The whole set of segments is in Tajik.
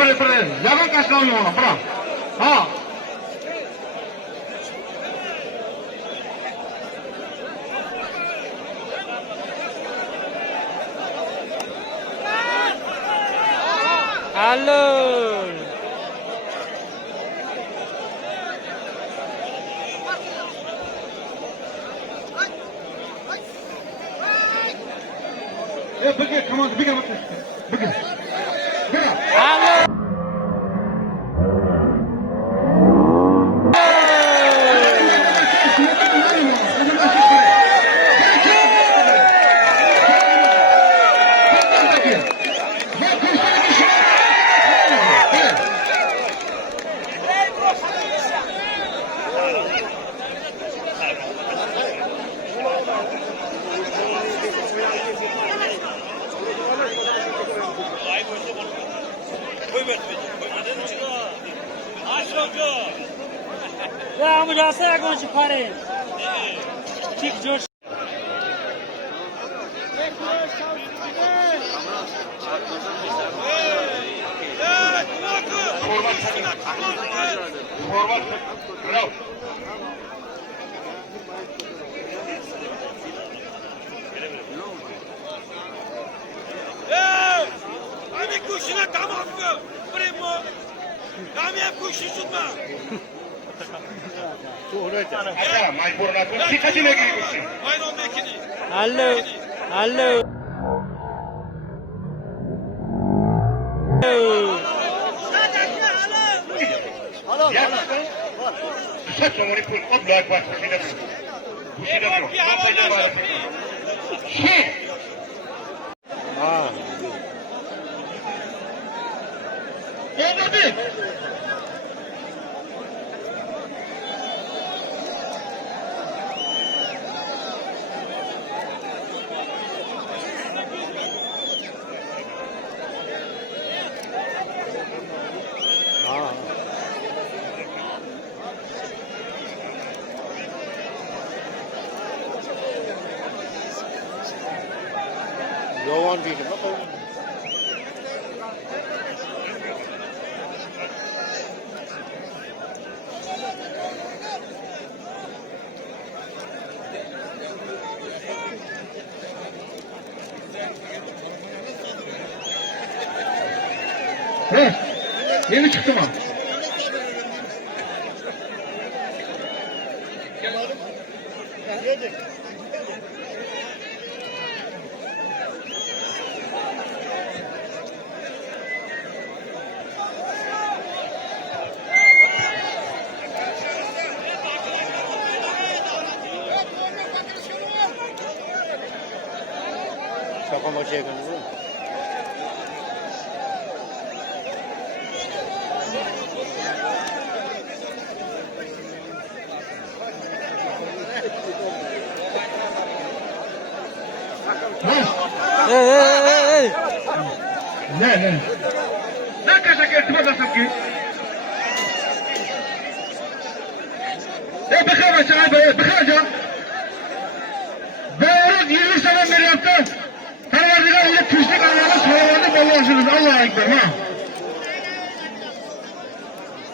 Yaman kaçlamıyor ona. Bırak. Ha. Alo. Ya begin, come on, begin. Begin. Alo. Ya mujase agon chipare. Tik josh. Forward. Bravo. Hani kuşuna tamam mı? Primo. Kamyap kuşu tutma. Acha, mai purna ko sikati legi kusi. Aynen o bekini. Alo. Alo. Ya. Saç omuri pul od lag bas kusi da. Kusi da. Ba payda ba. Ha. Ozodi. Ёвон deydi bak. He. Yeni çıktı mı? Şaka maçı yakınız mı? Hey. Ne? Ne kaçak irtibat asıl ki? Bakar aşağıya, bakar can. Doğru 20 sene beri yaptı. Perverdiler ile tüzlük Allah'a söylemedim Allah'ınız. Allah'a ekber ha.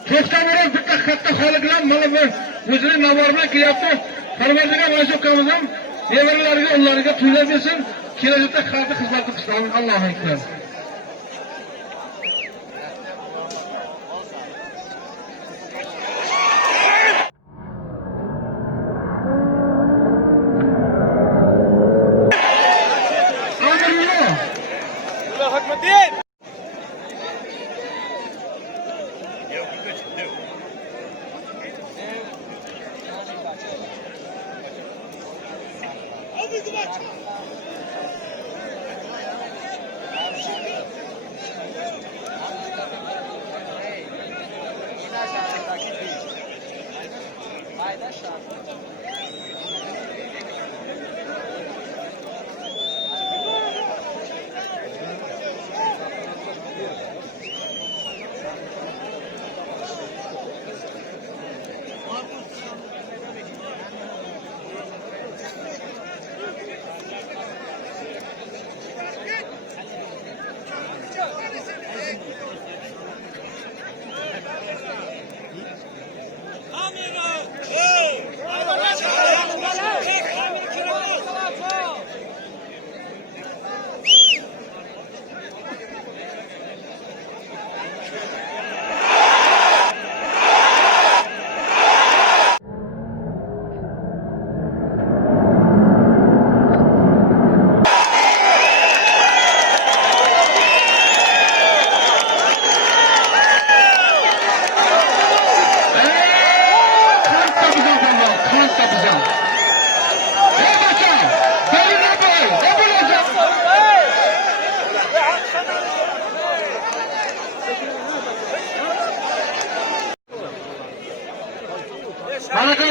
Çoktan vuran bir katta halıklan malı özünün navarına ki yaptı. Perverdiler maşukamızın devrelerine onlarına tüylemesin. Gelecekte kaldı kızlardı kızların Allah'a ekber.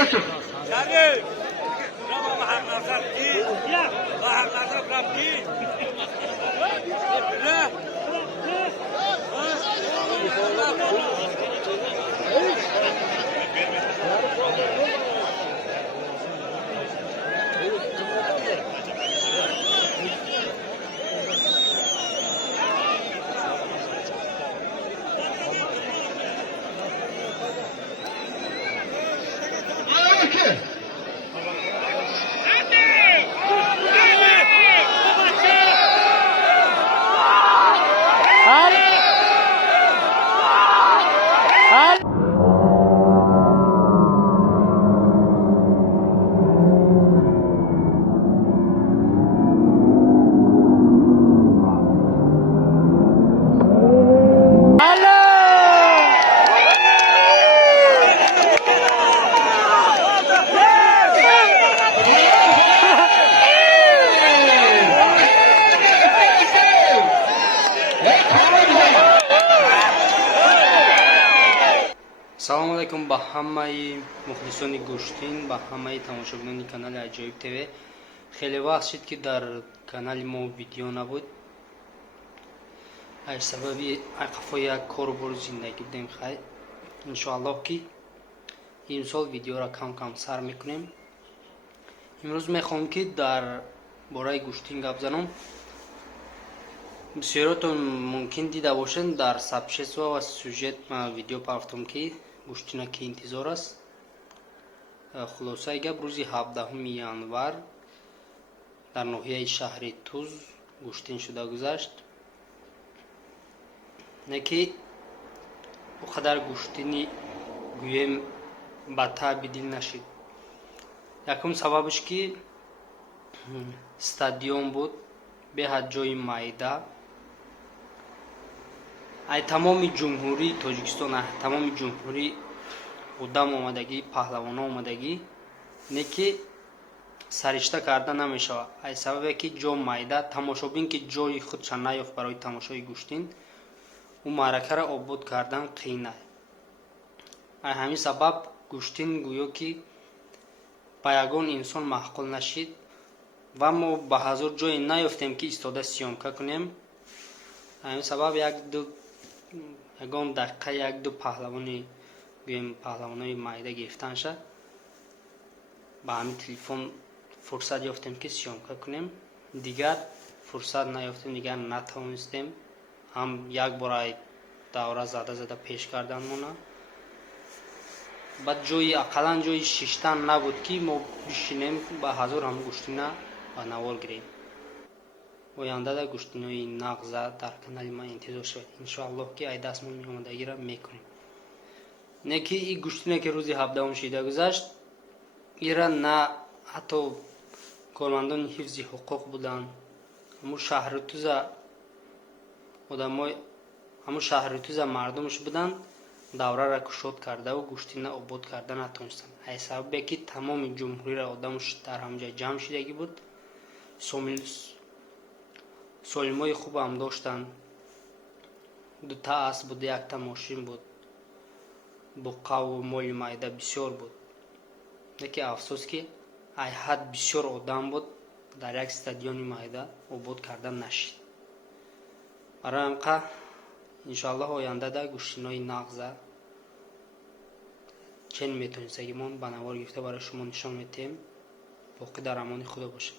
Хоркашов. Шариф. Рама хақ назар ди. Ва хақ назар брам ди. салому алайкум ба ҳамаи мухлисони гуштин, ба ҳамаи тамошобинони канали аҷоиб тв. хеле вақт шид ки дар канали мо видео набуд. аз сабаби қафо як кору бору зиндагӣ будем. хай иншоаллоҳ ки имсол видеоро кам кам сар мекунем. имрӯз мехоҳам ки дар бораи гуштин гап занам. бисёротон мумкин дида бошед дар сабшества ва сюжет ман видео парафтам ки гуштина ки интизор аст. хулосаи гап рӯзи 17 январ дар ноҳияи шахритуз гуштин шуда гузашт. не ки о қадар гуштини гӯем ба таъби дил нашид. якум сабабаш ки стадион буд, беҳад ҷои майда. ай тамоми ҷумҳурии тоҷикистон, тамоми ҷумҳурии одам омадагӣ, паҳлавона омадагӣ, не ки саришта карда намешавад. ай сабабе ки ҷо майда, тамошобин ки ҷои худша наёфт барои тамошои гуштин, ӯ маъракаро обод кардан қиин аст. ай ҳамин сабаб гуштин гӯё ки ба ягон инсон маҳқул нашид ва мо ба ҳазор ҷое наёфтем ки истода сиёмка кунем. ҳамин сабаб ягон дақиқа як-ду паҳлавони гӯем паҳлавонои майда гирифтанша ба ҳамин телефон фурсат ёфтем ки сиёмка кунем. дигар фурсат наёфтем, дигар натавонистем. ҳам як бора давра зада пеш кардан мона. баъд ҷои ақаллан ҷои шиштан набуд ки мо бишинем ба ҳазор ҳам гуштина ба навор гирем. оянда гуштинои нағза дар канали ман интизор шавед. иншоаллоҳ ки ай дастмони омадагиро мекунем. не ки и гуштине ки рӯзи 17 шида гузашт, ира на ҳатто кормандони ҳифзи ҳуқуқ буданд. ҳамун шахритуза мардумш буданд, давраро кушод кардаву гуштина обод карда натонистанд. ай сабабе ки тамоми ҷумҳуриро одамш дар ҳамҷа ҷамъ шидагӣ буд. солимои хубам доштанд. дута асп буд, якта мошин буд, буқаву моли майда бисёр буд. яке афсӯс ки ай ҳад бисёр одам буд дар як стадиони майда обод карда нашид. барои ҳамқа иншоаллоҳ ояндада гуштинои нағза чен метонистагимон ба навор гирифта барои шумо нишон метиҳем. боқӣ дар амони худо бошед.